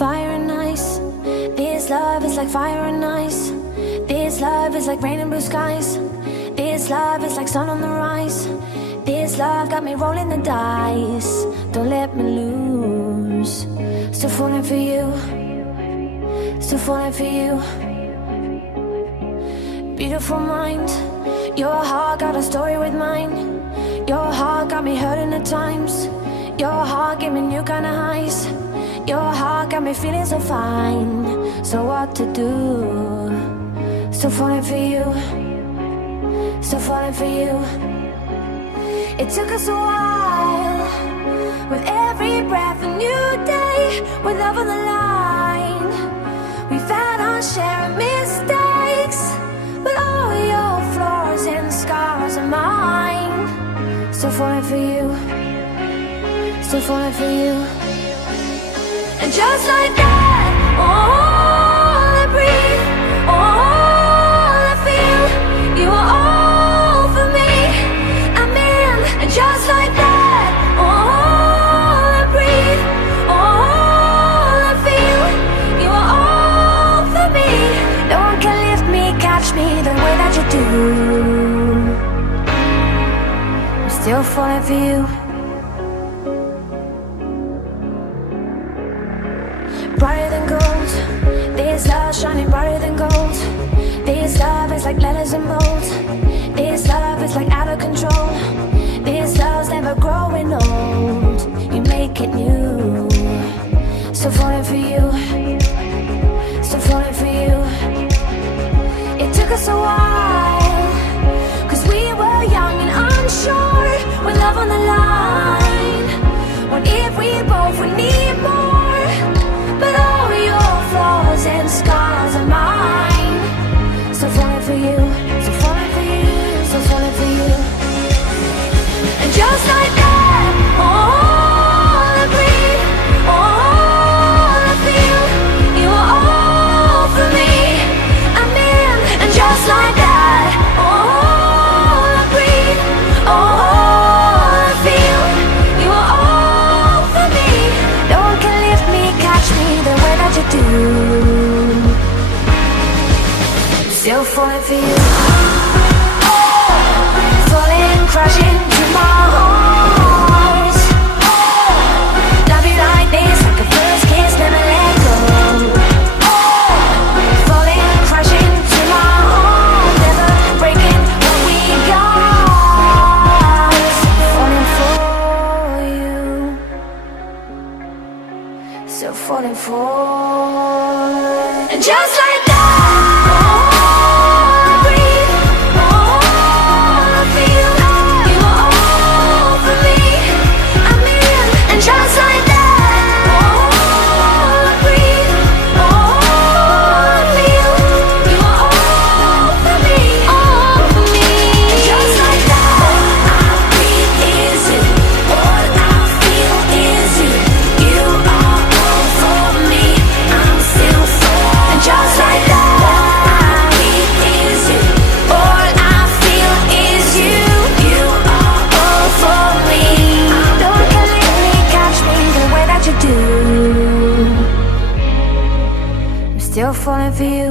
fire and ice. This love is like fire and ice. This love is like rain and blue skies. This love is like sun on the rise. This love got me rolling the dice. Don't let me lose. Still falling for you. Still falling for you. Beautiful mind. Your heart got a story with mine. Your heart got me hurting at times. Your heart gave me new kind of highs. Your heart got me feeling so fine. So what to do? Still falling for you. Still falling for you. It took us a while. With every breath a new day. With love on the line. We've had our share of mistakes. But all your flaws and scars are mine. Still falling for you. Still falling for you. And just like that, all I breathe, all I feel, you are all for me. I'm in. And just like that, all I breathe, all I feel, you are all for me. No one can lift me, catch me the way that you do. I'm still falling for you. Brighter than gold. This love shining brighter than gold. This love is like letters and bold. This love is like out of control. This love's never growing old. You make it new. Still falling for you. Still falling for you. It took us a while, 'cause we were young and unsure. With love on the line. What if we both would need more? But all your flaws and scars are mine. Still falling for you. Still falling for you. Still falling for you. And just like that, all I breathe, all I feel, you are all for me. I'm in. And just like that, all I breathe, all I feel, you are all for me. No one can lift me, catch me the way that you do. I'm still falling for you. Falling, crashing to my heart. Love you like this, like a first kiss, never let go. Falling, crashing to my heart, never breaking what we got. Falling for you. Still falling for. And just like that, all I breathe, all I feel, you are all for me. I'm in. And just like that, all I breathe, all I feel, you are all for me. All for me. And just like that, all I breathe is you. All I feel is you. You are all for me. I'm still falling. And just like that, all I breathe is you. All I feel is you. You are all for me. No one can let me, catch me the way that you do. I'm still falling for you.